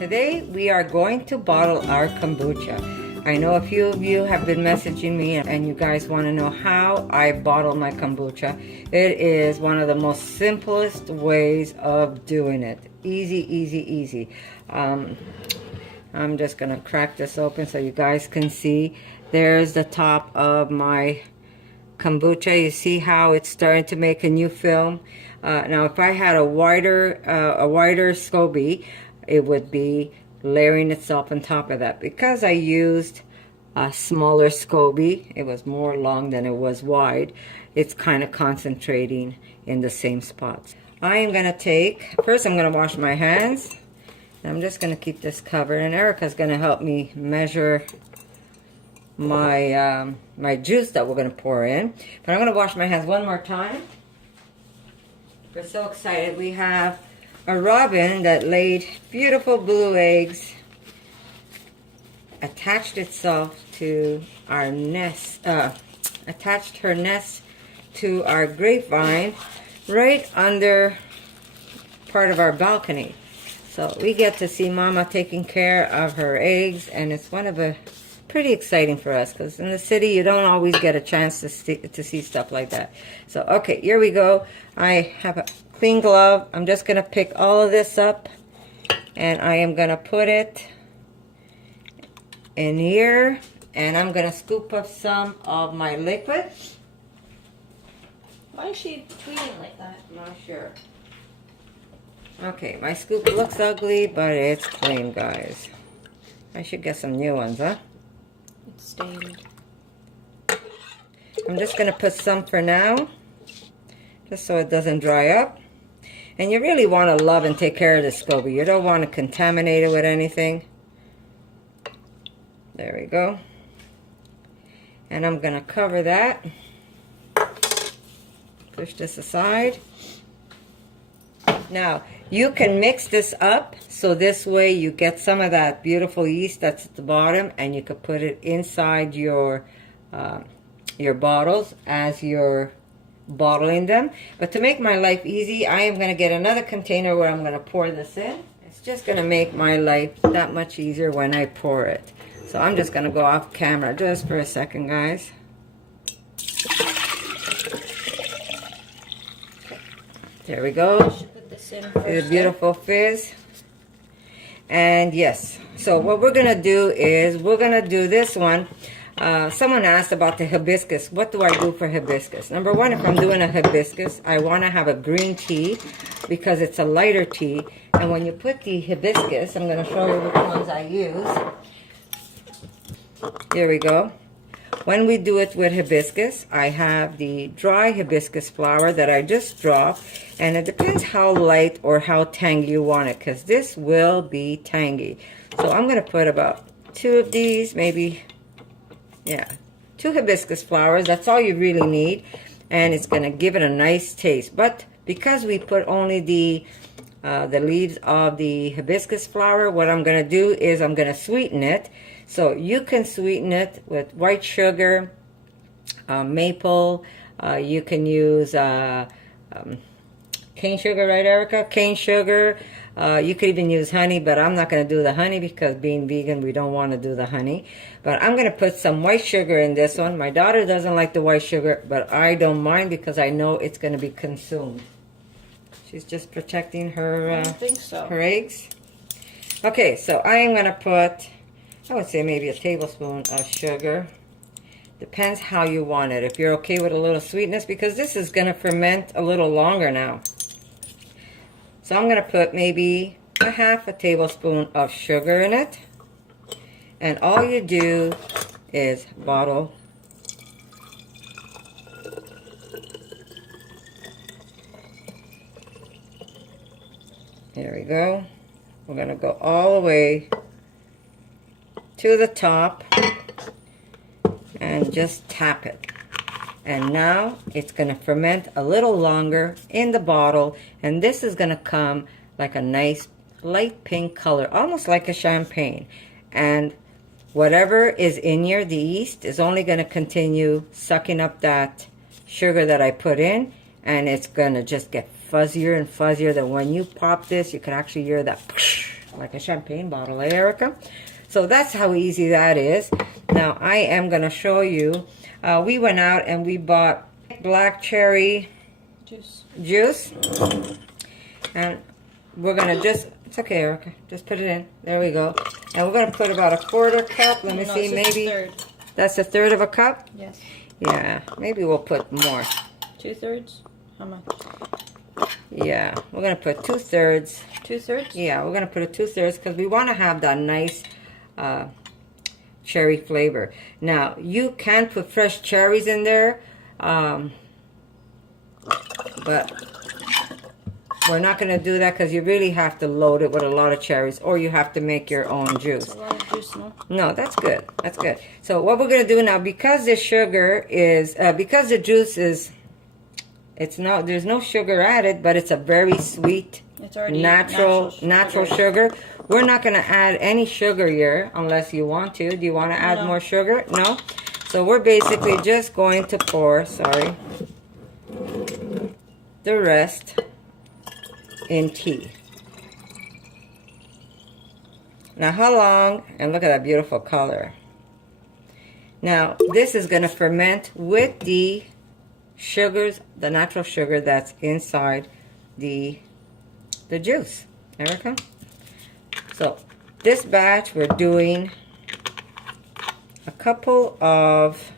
Today we are going to bottle our kombucha. I know a few of you have been messaging me and you guys want to know how I bottle my kombucha. It is one of the most simplest ways of doing it. Easy, easy, easy. I'm just going to crack this open so you guys can see. There's the top of my kombucha. You see how it's starting to make a new film. Now if I had a wider SCOBY, it would be layering itself on top of that. Because I used a smaller SCOBY, it was more long than it was wide, it's kind of concentrating in the same spots. I am going to take, first I'm going to wash my hands. I'm just going to keep this covered, and Erica's going to help me measure my my juice that we're going to pour in. But I'm going to wash my hands one more time. We're so excited. We have a robin that laid beautiful blue eggs, attached itself to our nest, attached her nest to our grapevine right under part of our balcony. So we get to see Mama taking care of her eggs, and it's pretty exciting for us, because in the city you don't always get a chance to see stuff like that. So okay, here we go. I have a clean glove. I'm just going to pick all of this up, and I am going to put it in here, and I'm going to scoop up some of my liquid. Why is she tweeting like that? I'm not sure. Okay, my scoop looks ugly, but it's clean, guys. I should get some new ones, huh? It's stained. I'm just going to put some for now, just so it doesn't dry up. And you really want to love and take care of the SCOBY. You don't want to contaminate it with anything. There we go. And I'm going to cover that. Push this aside. Now, you can mix this up, so this way you get some of that beautiful yeast that's at the bottom, and you could put it inside your bottles as you're bottling them. But to make my life easy, I am going to get another container where I'm going to pour this in. It's just going to make my life that much easier when I pour it. So I'm just going to go off camera just for a second, guys. There we go. See the beautiful fizz. And yes, so what we're going to do is we're going to do this one. Someone asked about the hibiscus. What do I do for hibiscus? Number one, if I'm doing a hibiscus, I want to have a green tea because it's a lighter tea. And when you put the hibiscus, I'm going to show you which ones I use. Here we go. When we do it with hibiscus, I have the dry hibiscus flower that I just dropped. And it depends how light or how tangy you want it, because this will be tangy. So I'm going to put about 2 of these, maybe... yeah, 2 hibiscus flowers. That's all you really need, and it's going to give it a nice taste. But because we put only the leaves of the hibiscus flower, what I'm going to do is I'm going to sweeten it. So you can sweeten it with white sugar, maple. You can use cane sugar, right, Erica? Cane sugar. You could even use honey, but I'm not going to do the honey because being vegan, we don't want to do the honey. But I'm going to put some white sugar in this one. My daughter doesn't like the white sugar, but I don't mind because I know it's going to be consumed. She's just protecting her, I don't think so. her eggs. Okay, so I am going to put, I would say maybe a tablespoon of sugar. Depends how you want it. If you're okay with a little sweetness, because this is going to ferment a little longer now. So I'm going to put maybe a half a tablespoon of sugar in it. And all you do is bottle. There we go. We're going to go all the way to the top and just tap it. And now it's going to ferment a little longer in the bottle, and this is going to come like a nice light pink color, almost like a champagne. And whatever is in here, the yeast, is only going to continue sucking up that sugar that I put in, and it's going to just get fuzzier and fuzzier. That when you pop this, you can actually hear that like a champagne bottle, eh, Erica? So that's how easy that is. Now I am going to show you. We went out and we bought black cherry juice. And we're going to just, it's okay, Erica, just put it in. There we go. And we're going to put about a 1/4 cup. Let me see, maybe. That's 1/3 of a cup? Yes. Yeah, maybe we'll put more. 2/3? How much? Yeah, we're going to put 2/3. 2/3? Yeah, we're going to put a 2/3 because we want to have that nice cherry flavor. Now, you can put fresh cherries in there, but we're not going to do that because you really have to load it with a lot of cherries, or you have to make your own juice. That's a lot of juice, no? No, that's good. That's good. So what we're going to do now, because the sugar is, because the juice is, there's no sugar added, but it's a very sweet, it's already natural sugar. We're not going to add any sugar here unless you want to. Do you want to add more sugar? No? So we're basically just going to pour, the rest in tea. Now how long, and look at that beautiful color. Now this is going to ferment with the sugars, the natural sugar that's inside the juice. Erica? So this batch we're doing a couple of,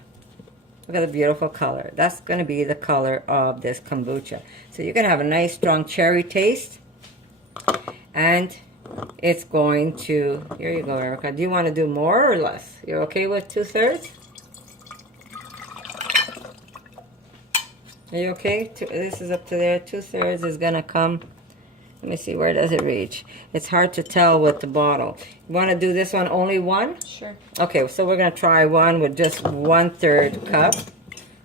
look at the beautiful color. That's going to be the color of this kombucha. So you're going to have a nice strong cherry taste. And it's going to, here you go, Erica. Do you want to do more or less? You're okay with 2/3? Are you okay? This is up to there. 2/3 is going to come. Let me see, where does it reach? It's hard to tell with the bottle. You want to do this one only one? Sure. Okay, so we're going to try one with just 1/3 cup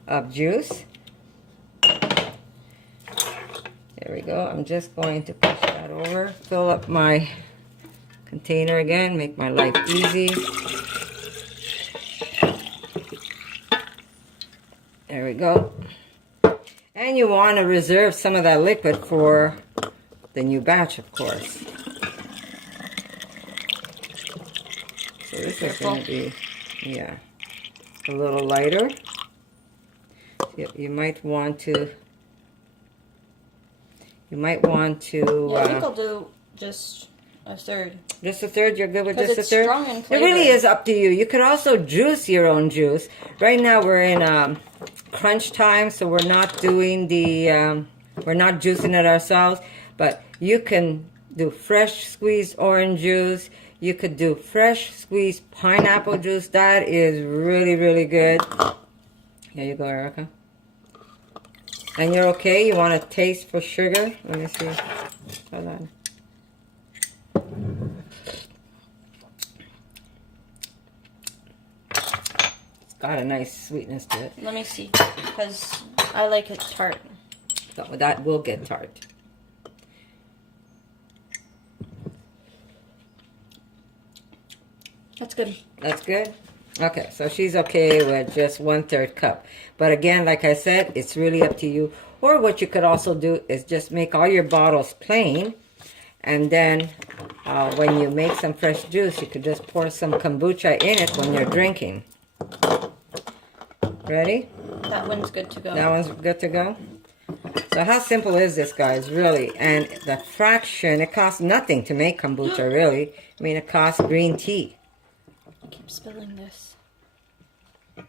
of juice. There we go. I'm just going to push that over. Fill up my container again. Make my life easy. There we go. And you want to reserve some of that liquid for the new batch, of course. So this is going to be, yeah, a little lighter. You might want to. Yeah, I think I'll do just 1/3. Just 1/3? You're good with just 1/3? It's strong in flavor. It really is up to you. You could also juice your own juice. Right now we're in crunch time, so we're not doing the, we're not juicing it ourselves. But you can do fresh squeezed orange juice. You could do fresh squeezed pineapple juice. That is really, really good. Here you go, Erica. And you're okay? You want to taste for sugar? Let me see. Hold on. It's got a nice sweetness to it. Let me see, because I like it tart. So that will get tart. That's good. That's good? Okay, so she's okay with just 1/3 cup. But again, like I said, it's really up to you. Or what you could also do is just make all your bottles plain. And then when you make some fresh juice, you could just pour some kombucha in it when you're drinking. Ready? That one's good to go. That one's good to go? So how simple is this, guys, really? And the fraction, it costs nothing to make kombucha, really. I mean, it costs green tea. I keep spilling this.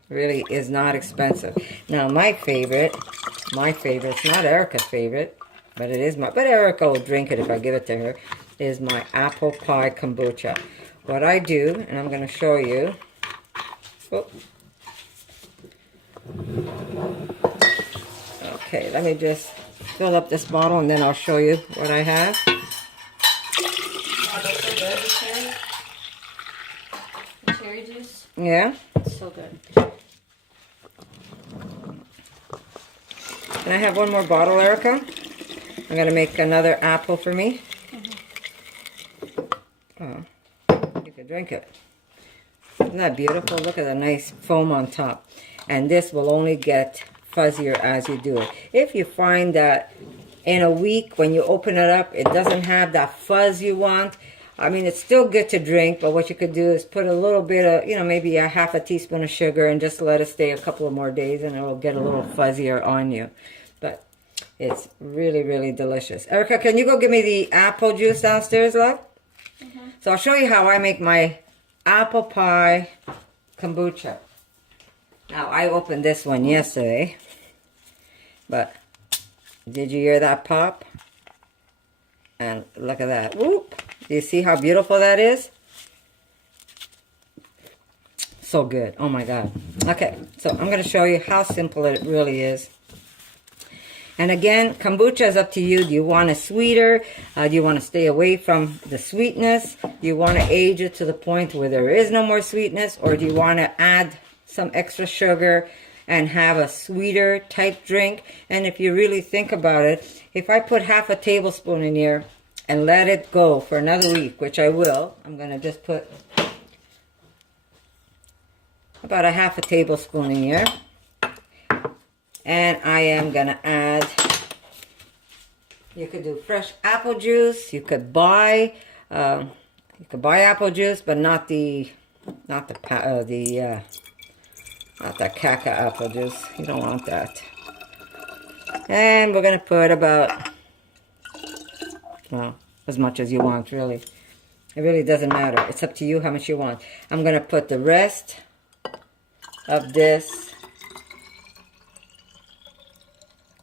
Really is not expensive. Now, my favorite, it's not Erica's favorite, but it is but Erica will drink it if I give it to her, is my apple pie kombucha. What I do, and I'm going to show you. Oh. Okay, let me just fill up this bottle and then I'll show you what I have. Oh, that's so good, the cherry. The cherry juice. Yeah? It's so good. Can I have one more bottle, Erica? I'm going to make another apple for me. Oh, you can drink it. Isn't that beautiful? Look at the nice foam on top. And this will only get fuzzier as you do it. If you find that in a week when you open it up, it doesn't have that fuzz you want, I mean, it's still good to drink, but what you could do is put a little bit of, you know, maybe a half a teaspoon of sugar and just let it stay a couple of more days and it'll get a little fuzzier on you. But it's really, really delicious. Erica, can you go give me the apple juice downstairs, love? So I'll show you how I make my apple pie kombucha. Now, I opened this one yesterday, but did you hear that pop? And look at that. Whoop! Do you see how beautiful that is? So good. Oh my God. Okay, so I'm going to show you how simple it really is. And again, kombucha is up to you. Do you want it sweeter? Do you want to stay away from the sweetness? Do you want to age it to the point where there is no more sweetness? Or do you want to add some extra sugar and have a sweeter type drink? And if you really think about it, if I put half a tablespoon in here and let it go for another week, which I will, I'm going to just put about a half a tablespoon in here. And I am going to add, you could do fresh apple juice. You could buy apple juice, but not the caca apple juice. You don't want that. And we're going to put about, well, as much as you want, really. It really doesn't matter. It's up to you how much you want. I'm going to put the rest of this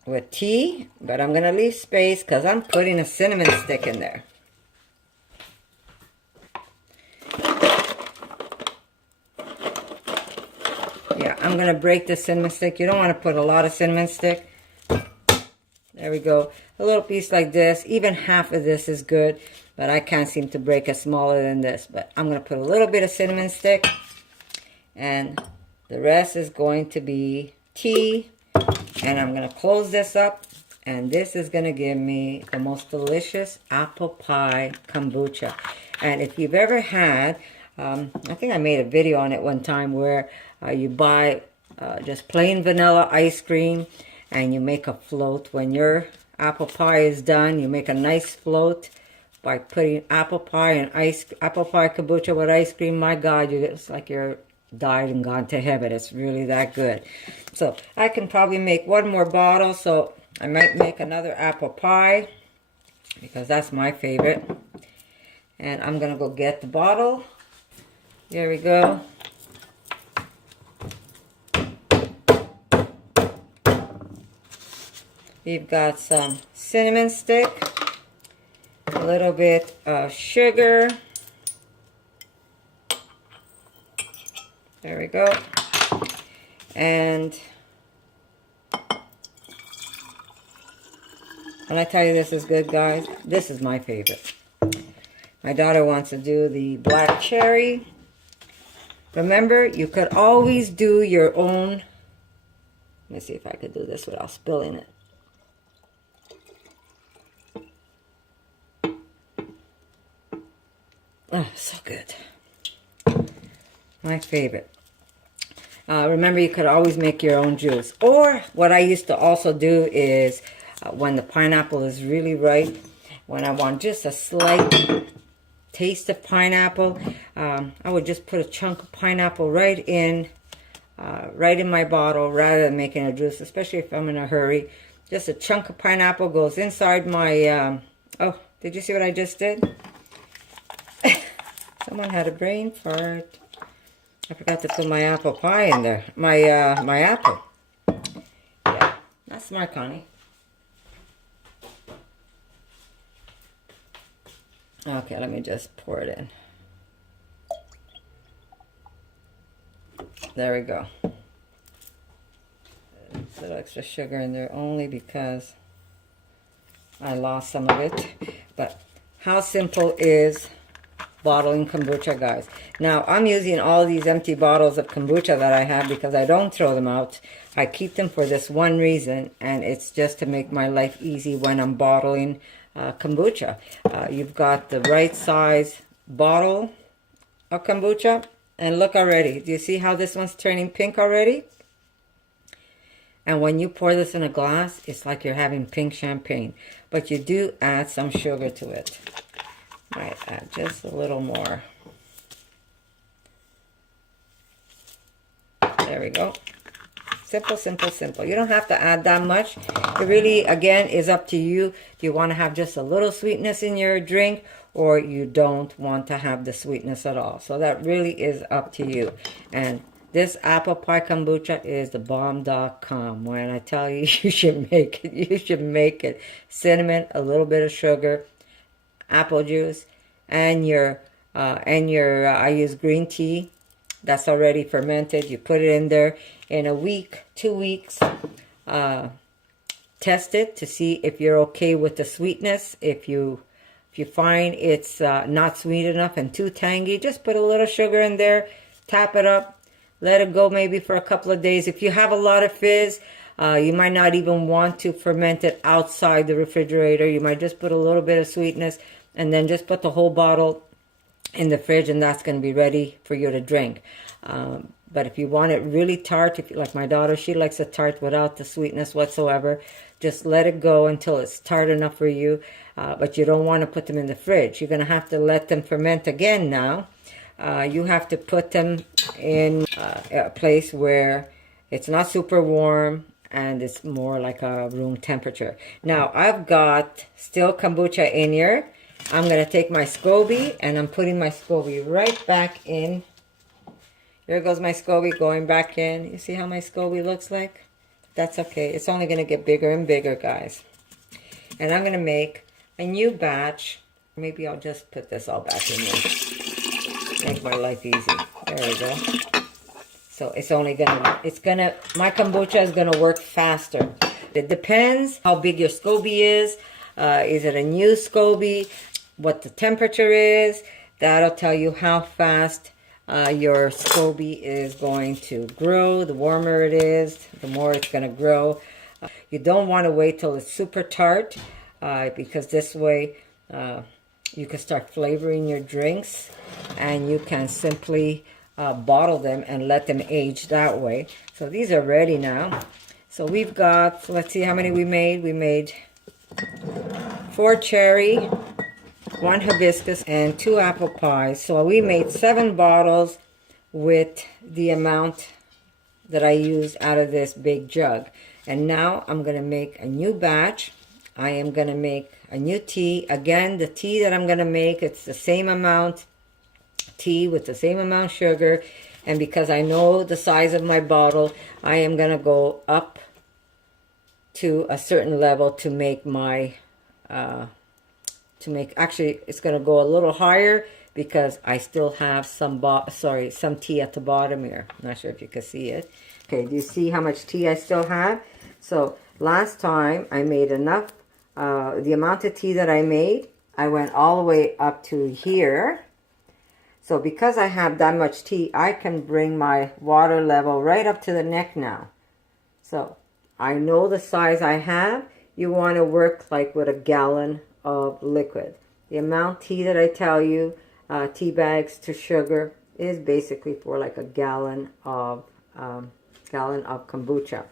with tea, but I'm going to leave space because I'm putting a cinnamon stick in there. Yeah, I'm going to break the cinnamon stick. You don't want to put a lot of cinnamon stick. There we go. A little piece like this. Even half of this is good, but I can't seem to break it smaller than this. But I'm going to put a little bit of cinnamon stick, and the rest is going to be tea. And I'm going to close this up, and this is going to give me the most delicious apple pie kombucha. And if you've ever had, I think I made a video on it one time where you buy just plain vanilla ice cream and you make a float. When your apple pie is done, you make a nice float by putting apple pie kombucha with ice cream. My God, it's like you're died and gone to heaven. It's really that good. So I can probably make one more bottle, so I might make another apple pie because that's my favorite. And I'm gonna go get the bottle. There we go. We've got some cinnamon stick, a little bit of sugar. There we go. And when I tell you this is good, guys, this is my favorite. My daughter wants to do the black cherry. Remember, you could always do your own. Let me see if I could do this without spilling it. Oh, so good. My favorite. Remember, you could always make your own juice. Or what I used to also do is when the pineapple is really ripe, when I want just a slight taste of pineapple, I would just put a chunk of pineapple right in my bottle rather than making a juice, especially if I'm in a hurry. Just a chunk of pineapple goes inside my... oh, did you see what I just did? Someone had a brain fart. I forgot to put my apple pie in there. My apple. Yeah, that's smart, Connie. Okay, let me just pour it in. There we go. A little extra sugar in there only because I lost some of it. But how simple is bottling kombucha, guys? Now, I'm using all these empty bottles of kombucha that I have because I don't throw them out. I keep them for this one reason, and it's just to make my life easy when I'm bottling kombucha. You've got the right size bottle of kombucha, and look already. Do you see how this one's turning pink already? And when you pour this in a glass, it's like you're having pink champagne. But you do add some sugar to it. Might add just a little more. There we go. Simple, simple, simple. You don't have to add that much. It really, again, is up to you. Do you want to have just a little sweetness in your drink, or you don't want to have the sweetness at all? So that really is up to you. And this apple pie kombucha is the bomb.com. When I tell you, you should make it. You should make it. Cinnamon, a little bit of sugar, apple juice, and I use green tea that's already fermented. You put it in there in a week, 2 weeks. Test it to see if you're okay with the sweetness. If you find it's not sweet enough and too tangy, just put a little sugar in there, tap it up, let it go maybe for a couple of days. If you have a lot of fizz, you might not even want to ferment it outside the refrigerator. You might just put a little bit of sweetness and then just put the whole bottle in the fridge, and that's going to be ready for you to drink. But if you want it really tart, if you, like my daughter, she likes a tart without the sweetness whatsoever, just let it go until it's tart enough for you. But you don't want to put them in the fridge. You're going to have to let them ferment again now. You have to put them in a place where it's not super warm and it's more like a room temperature. Now, I've got still kombucha in here. I'm going to take my SCOBY, and I'm putting my SCOBY right back in. There goes my SCOBY going back in. You see how my SCOBY looks like? That's okay. It's only going to get bigger and bigger, guys. And I'm going to make a new batch. Maybe I'll just put this all back in here. Make my life easy. There we go. So it's only my kombucha is going to work faster. It depends how big your SCOBY is. Is it a new SCOBY? What the temperature is? That'll tell you how fast your SCOBY is going to grow. The warmer it is, the more it's going to grow. You don't want to wait till it's super tart, because this way you can start flavoring your drinks, and you can simply bottle them and let them age that way. So these are ready now. So we've got, let's see how many we made. We made 4 cherry, 1 hibiscus, and 2 apple pies. So we made 7 bottles with the amount that I used out of this big jug. And now I'm going to make a new batch. I am going to make a new tea. Again, the tea that I'm going to make, it's the same amount tea with the same amount sugar. And because I know the size of my bottle, I am going to go up to a certain level to make my actually it's going to go a little higher because I still have some tea at the bottom here. I'm not sure if you can see it. Okay, do you see how much tea I still have? So last time I made enough, the amount of tea that I made, I went all the way up to here. So because I have that much tea, I can bring my water level right up to the neck now. So I know the size I have. You want to work like with a gallon of liquid. The amount tea that I tell you, tea bags to sugar, is basically for like a gallon of kombucha.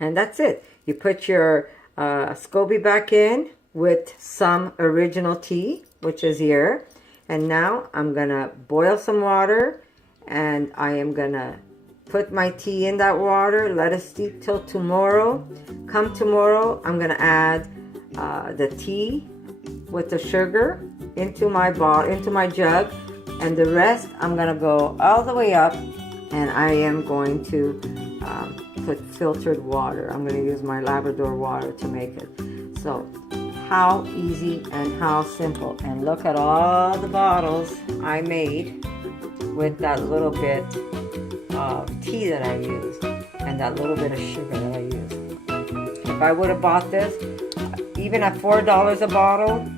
And that's it. You put your SCOBY back in with some original tea, which is here. And now I'm going to boil some water, and I am going to put my tea in that water, let it steep till tomorrow. Come tomorrow, I'm going to add the tea with the sugar into my jug, and the rest I'm going to go all the way up, and I am going to put filtered water. I'm going to use my Labrador water to make it. So how easy and how simple. And look at all the bottles I made with that little bit of tea that I used and that little bit of sugar that I used. If I would have bought this, even at $4 a bottle,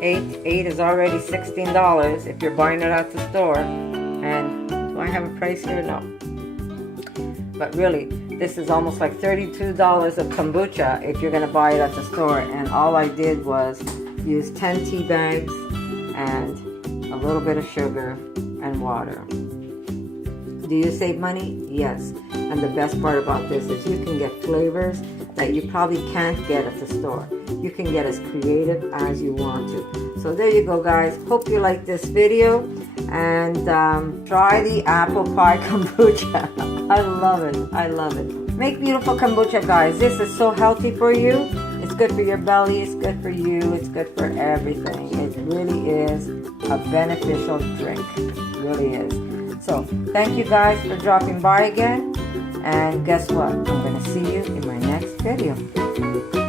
8 is already $16 if you're buying it at the store. And do I have a price here? No. But really, this is almost like $32 of kombucha if you're going to buy it at the store. And all I did was use 10 tea bags and a little bit of sugar and water. Do you save money? Yes. And the best part about this is you can get flavors that you probably can't get at the store. You can get as creative as you want to. So there you go, guys. Hope you like this video, and try the apple pie kombucha. I love it. I love it. Make beautiful kombucha, guys. This is so healthy for you. It's good for your belly. It's good for you. It's good for everything. It really is a beneficial drink. It really is. So thank you guys for dropping by again. And guess what? I'm going to see you in my next video.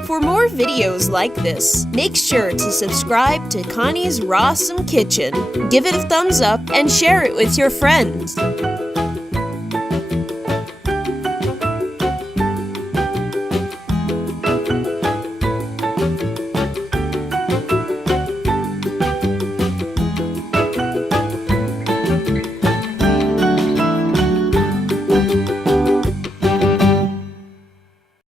For more videos like this, make sure to subscribe to Connie's RAWsome Kitchen, give it a thumbs up, and share it with your friends.